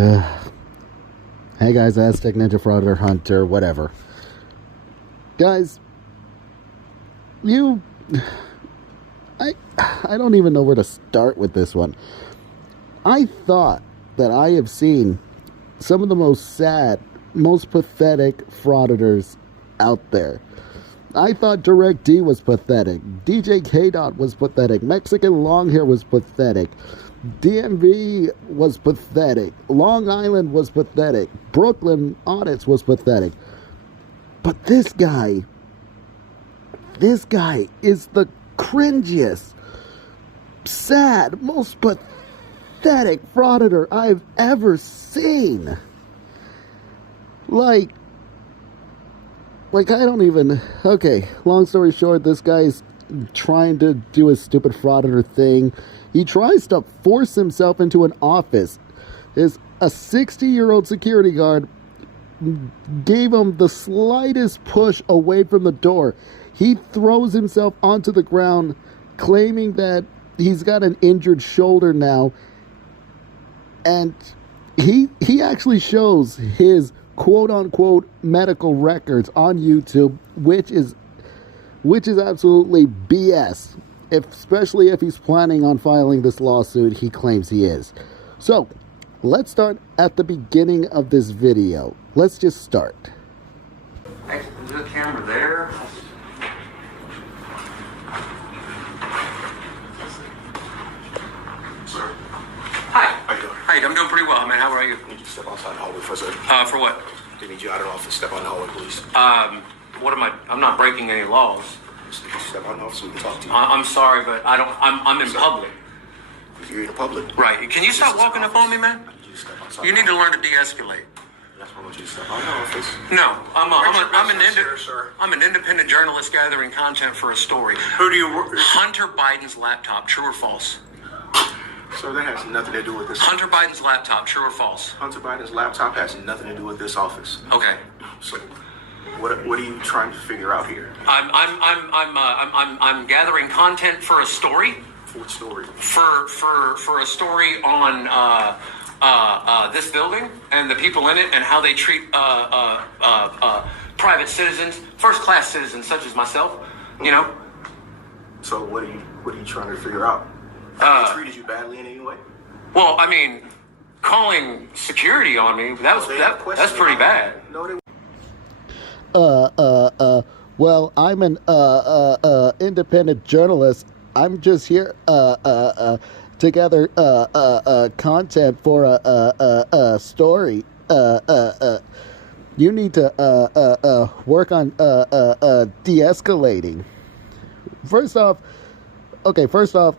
Hey guys, Aztec Ninja Frauditor Hunter, whatever. Guys, I don't even know where to start with this one. I thought that I have seen some of the most sad, most pathetic frauditors out there. I thought Direct D was pathetic. DJ K-Dot was pathetic. Mexican Longhair was pathetic. DMV was pathetic. Long Island was pathetic. Brooklyn Audits was pathetic. But this guy is the cringiest, sad, most pathetic frauditor I've ever seen. Like, I don't even... Okay, long story short, this guy's trying to do his stupid frauditor thing. He tries to force himself into an office. A 60-year-old security guard gave him the slightest push away from the door. He throws himself onto the ground, claiming that he's got an injured shoulder now. And he actually shows his quote-unquote medical records on YouTube, which is absolutely BS, especially if he's planning on filing this lawsuit he claims he is. So, let's start at the beginning of this video. Let's just start. Hey, is the camera there? Sir, Hi. how you doing? Hi, I'm doing pretty well, man. How are you? Need you to step outside the hallway for a second. For what? They need you out of the office. Step out in the hallway, please. What am I? I'm not breaking any laws. Step out in the office so we can talk to you. I'm sorry, but I'm in public. You're in the public. Right. Can you stop walking up on me, man? I need you to step outside. You need to learn to de-escalate. That's why I want you to step out in the office. No, Sir. I'm an independent journalist gathering content for a story. Who do you work with? Hunter Biden's laptop, true or false? Sir, that has nothing to do with this. Hunter Biden's laptop, true or false? Hunter Biden's laptop has nothing to do with this office. Okay. So, what are you trying to figure out here? I'm gathering content for a story. What story? For a story on this building and the people in it and how they treat private citizens, first-class citizens such as myself. You know. So what are you trying to figure out? Have they treated you badly in any way? Well, I mean, calling security on me, that's pretty bad. No, they. Well, I'm an independent journalist. I'm just here to gather content for a story. You need to work on de-escalating. First off,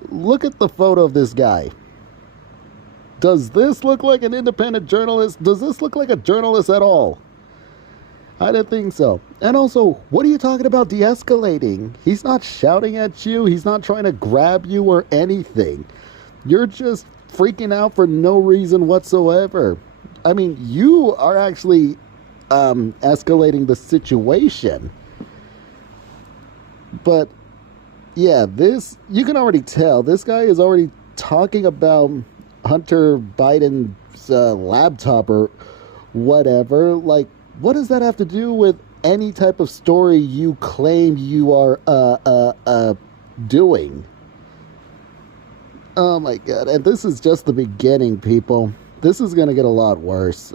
look at the photo of this guy. Does this look like an independent journalist? Does this look like a journalist at all? I didn't think so. And also, what are you talking about de-escalating? He's not shouting at you. He's not trying to grab you or anything. You're just freaking out for no reason whatsoever. I mean, you are actually escalating the situation. But, yeah, you can already tell. This guy is already talking about Hunter Biden's laptop or whatever. Like, what does that have to do with any type of story you claim you are doing? Oh my god. And this is just the beginning, people. This is going to get a lot worse.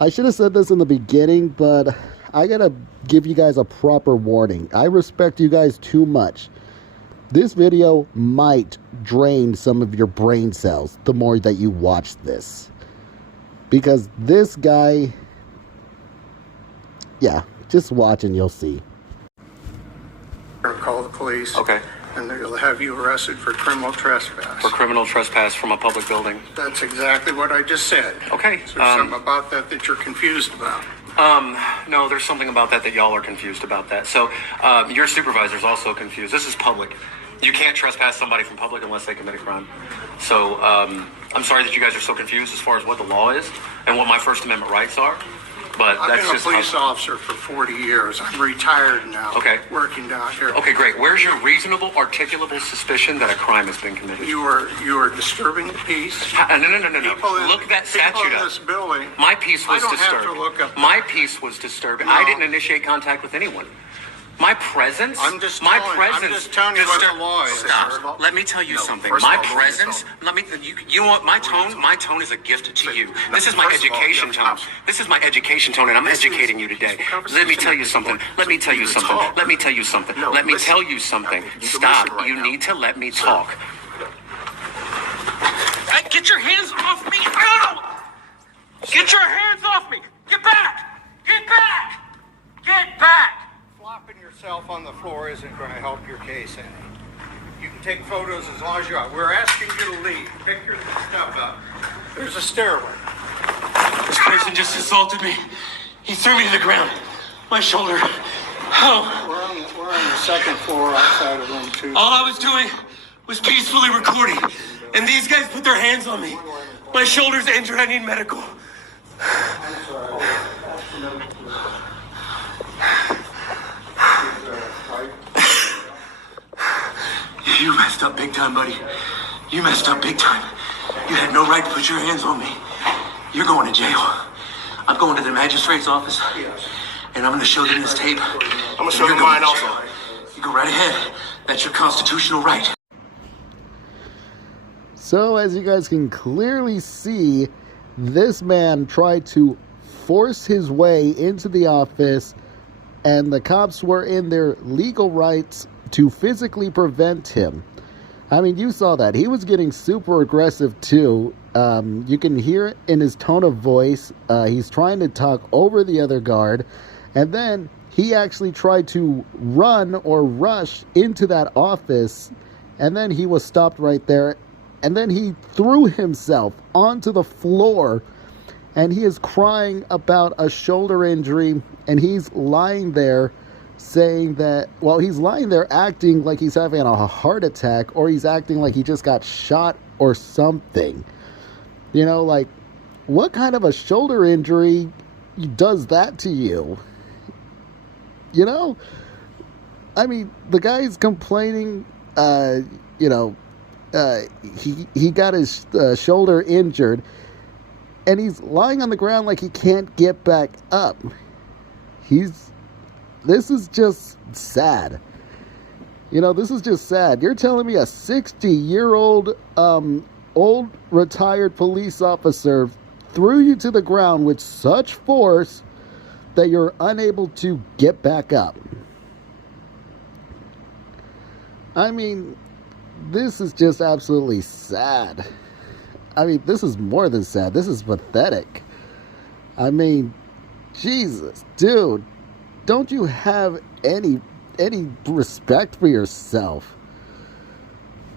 I should have said this in the beginning, but I got to give you guys a proper warning. I respect you guys too much. This video might drain some of your brain cells the more that you watch this. Because this guy... Yeah, just watch and you'll see. Call the police. Okay. And they'll have you arrested for criminal trespass. For criminal trespass from a public building. That's exactly what I just said. Okay. Is there something about that you're confused about? No, there's something about that y'all are confused about that. So, your supervisor's also confused. This is public. You can't trespass somebody from public unless they commit a crime. So, I'm sorry that you guys are so confused as far as what the law is and what my First Amendment rights are. But I've that's been a just police officer for 40 years. I'm retired now. Okay. Working down here. Okay, great. Where's your reasonable, articulable suspicion that a crime has been committed? You are disturbing the peace. No. People in- Look that people statute in up. this building. My peace was I don't disturbed. have to look up. My peace was disturbed. No. I didn't initiate contact with anyone. My presence. I'm just my telling- presence. I'm just telling you what the law is. Stop. Let me tell you something. first of My all, don't presence. insult. Let me. You know what? My tone. My tone is a gift to you. This is my First of all, education you tone. have to- This is my education tone, and I'm educating you today. Let me tell you something. Let me tell you something. Let me tell you something. No, Let me listen. tell you something. You can Stop. listen right You now. need to let me Sir. talk. Hey, get your hands off me! Ow! Get your hands off me! Get back! Get back! Get back! Flopping yourself on the floor isn't going to help your case any. You can take photos as long as you want. We're asking you to leave. Pick your stuff up. There's a stairway. This person just assaulted me. He threw me to the ground. My shoulder. How? We're on the second floor outside of room 2. All I was doing was peacefully recording. And these guys put their hands on me. My shoulder's injured. I need medical. You messed up big time, buddy. You messed up big time. You had no right to put your hands on me. You're going to jail. I'm going to the magistrate's office. And I'm going to show them this tape. I'm gonna show them mine also. You go right ahead. That's your constitutional right. So, as you guys can clearly see, this man tried to force his way into the office, and the cops were in their legal rights to physically prevent him. I mean, you saw that. He was getting super aggressive, too. You can hear it in his tone of voice. He's trying to talk over the other guard, and then he actually tried to run or rush into that office, and then he was stopped right there. And then he threw himself onto the floor, and he is crying about a shoulder injury, and he's lying there saying that, well, he's lying there acting like he's having a heart attack, or he's acting like he just got shot or something. You know, like, what kind of a shoulder injury does that to you? You know? I mean, the guy's complaining, he got his shoulder injured, and he's lying on the ground like he can't get back up. This is just sad. You know, this is just sad. You're telling me a 60-year-old, old retired police officer threw you to the ground with such force that you're unable to get back up. I mean, this is just absolutely sad. I mean, this is more than sad. This is pathetic. I mean, Jesus, dude, don't you have any respect for yourself?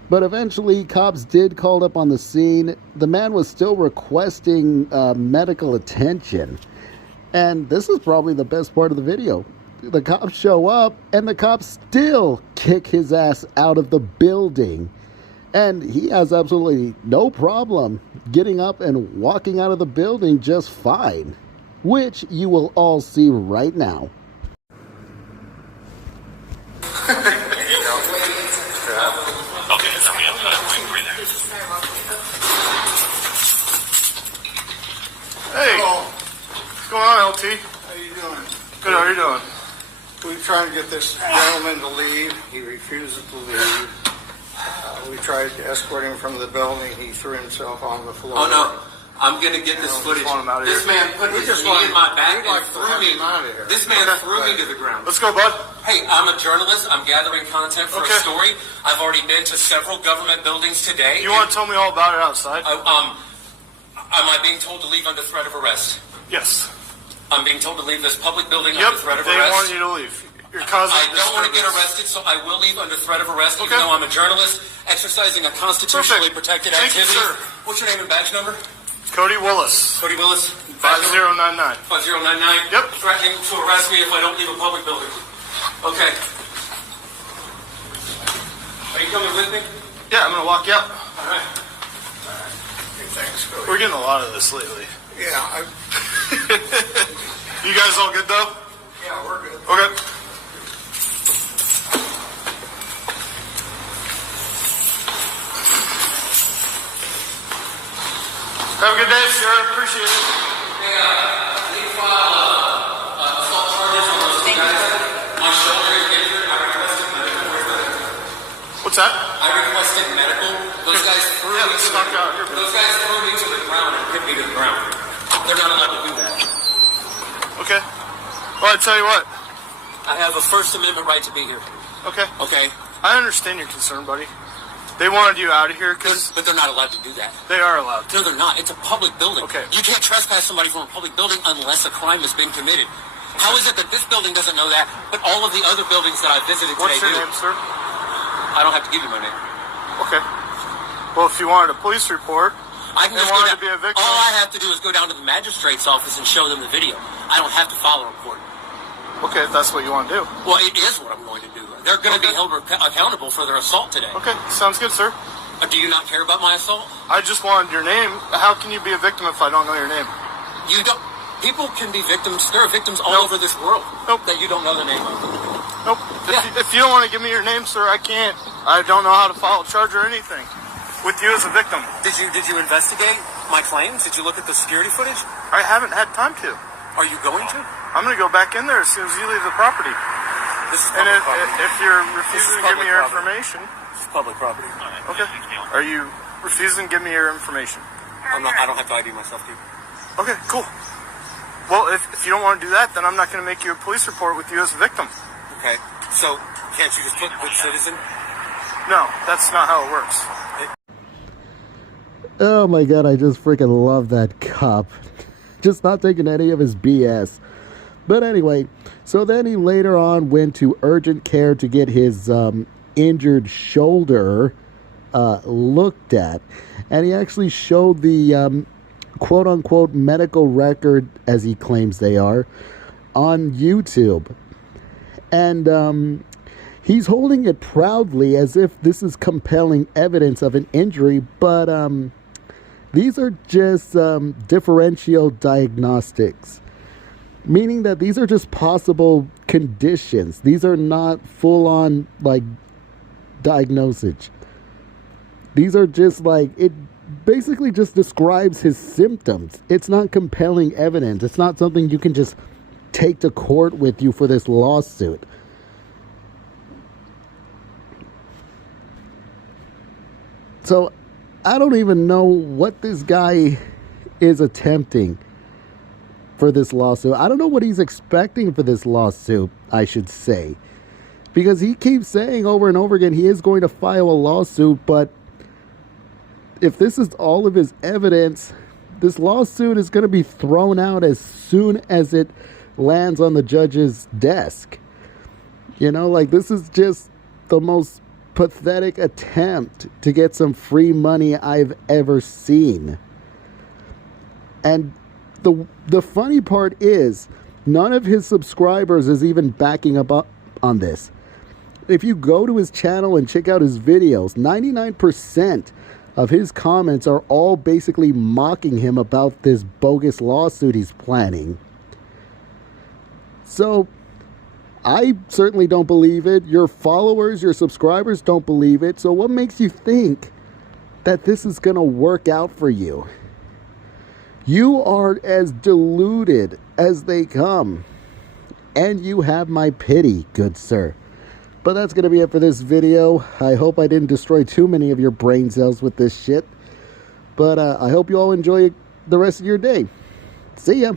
But eventually, cops did call up on the scene. The man was still requesting medical attention. And this is probably the best part of the video. The cops show up, and the cops still kick his ass out of the building. And he has absolutely no problem getting up and walking out of the building just fine. Which you will all see right now. Hey, what's going on, LT? How you doing? Good, how you doing? We tried to get this gentleman to leave. He refuses to leave. We tried to escort him from the building. He threw himself on the floor. Oh, no. I'm going to get this footage. want him out of This here. man put We his just knee want- in my back we'd like and to threw have me. him out of here. This man Okay. threw me to the ground. Let's go, bud. Hey, I'm a journalist. I'm gathering content for Okay. a story. I've already been to several government buildings today. You want to tell me all about it outside? Am I being told to leave under threat of arrest? Yes. I'm being told to leave this public building Yep, under threat of they arrest. want you to leave. Your cousin. I don't want to get arrested, so I will leave under threat of arrest, even Okay. though I'm a journalist exercising a constitutionally Perfect. protected Thank you, activity. sir. What's your name and badge number? Cody Willis. Cody Willis. 5099. 5099. Yep. Threatening to arrest me if I don't leave a public building. Okay. Are you coming with me? Yeah, I'm going to walk you out. All right. Thanks, Cody. We're getting a lot of this lately. Yeah, You guys all good though? Yeah, we're good. Okay. Have a good day, sir. Appreciate it. Hey, need to file assault charges on those two guys. My shoulder is injured. I requested medical. Where's that? What's that? I requested medical. Those guys threw me let's to knock out here. Those guys threw me to the ground and hit me to the ground. They're not allowed to do that. Okay. Well, I tell you what. I have a First Amendment right to be here. Okay. Okay? I understand your concern, buddy. They wanted you out of here because But they're not allowed to do that. they are allowed to. No, they're not. It's a public building. Okay. You can't trespass somebody from a public building unless a crime has been committed. How is it that this building doesn't know that, but all of the other buildings that I visited What's today your do? name, sir? I don't have to give you my name. Okay. Well, if you wanted a police report, I can They just go wanted down. to be a victim. All I have to do is go down to the magistrate's office and show them the video. I don't have to file a report. okay, if that's what you want to do. Well, it is what I'm going to do. They're going to be Okay. held accountable for their assault today. Okay, sounds good, sir. Do you not care about my assault? I just wanted your name. How can you be a victim if I don't know your name? You don't. People can be victims. There are victims all Nope. over this world Nope. that you don't know the name of. Nope. Yeah. If you don't want to give me your name, sir, I can't. I don't know how to file a charge or anything with you as a victim. Did you investigate my claims? Did you look at the security footage? I haven't had time to. Are you going to? I'm going to go back in there as soon as you leave the property. This is And public property. if you're This refusing is to give me public your property. information, This is public property. okay. Are you refusing to give me your information? I don't have to ID myself, dude. Okay, cool. Well, if you don't want to do that, then I'm not going to make you a police report with you as a victim. Okay. So can't you just put good citizen? No, that's not how it works. Oh my god, I just freaking love that cop. Just not taking any of his BS. But anyway, so then he later on went to urgent care to get his injured shoulder looked at. And he actually showed the quote-unquote medical record, as he claims they are, on YouTube. And he's holding it proudly as if this is compelling evidence of an injury, but these are just differential diagnostics, meaning that these are just possible conditions. These are not full-on, like, diagnosis. These are just like, it basically just describes his symptoms. It's not compelling evidence. It's not something you can just take to court with you for this lawsuit. So I don't even know what this guy is attempting for this lawsuit. I don't know what he's expecting for this lawsuit, I should say. Because he keeps saying over and over again he is going to file a lawsuit, but if this is all of his evidence, this lawsuit is going to be thrown out as soon as it lands on the judge's desk. You know, like, this is just the most pathetic attempt to get some free money I've ever seen. And the funny part is, none of his subscribers is even backing up on this. If you go to his channel and check out his videos, 99% of his comments are all basically mocking him about this bogus lawsuit he's planning. So I certainly don't believe it. Your followers, your subscribers don't believe it. So what makes you think that this is going to work out for you? You are as deluded as they come. And you have my pity, good sir. But that's going to be it for this video. I hope I didn't destroy too many of your brain cells with this shit. But I hope you all enjoy the rest of your day. See ya.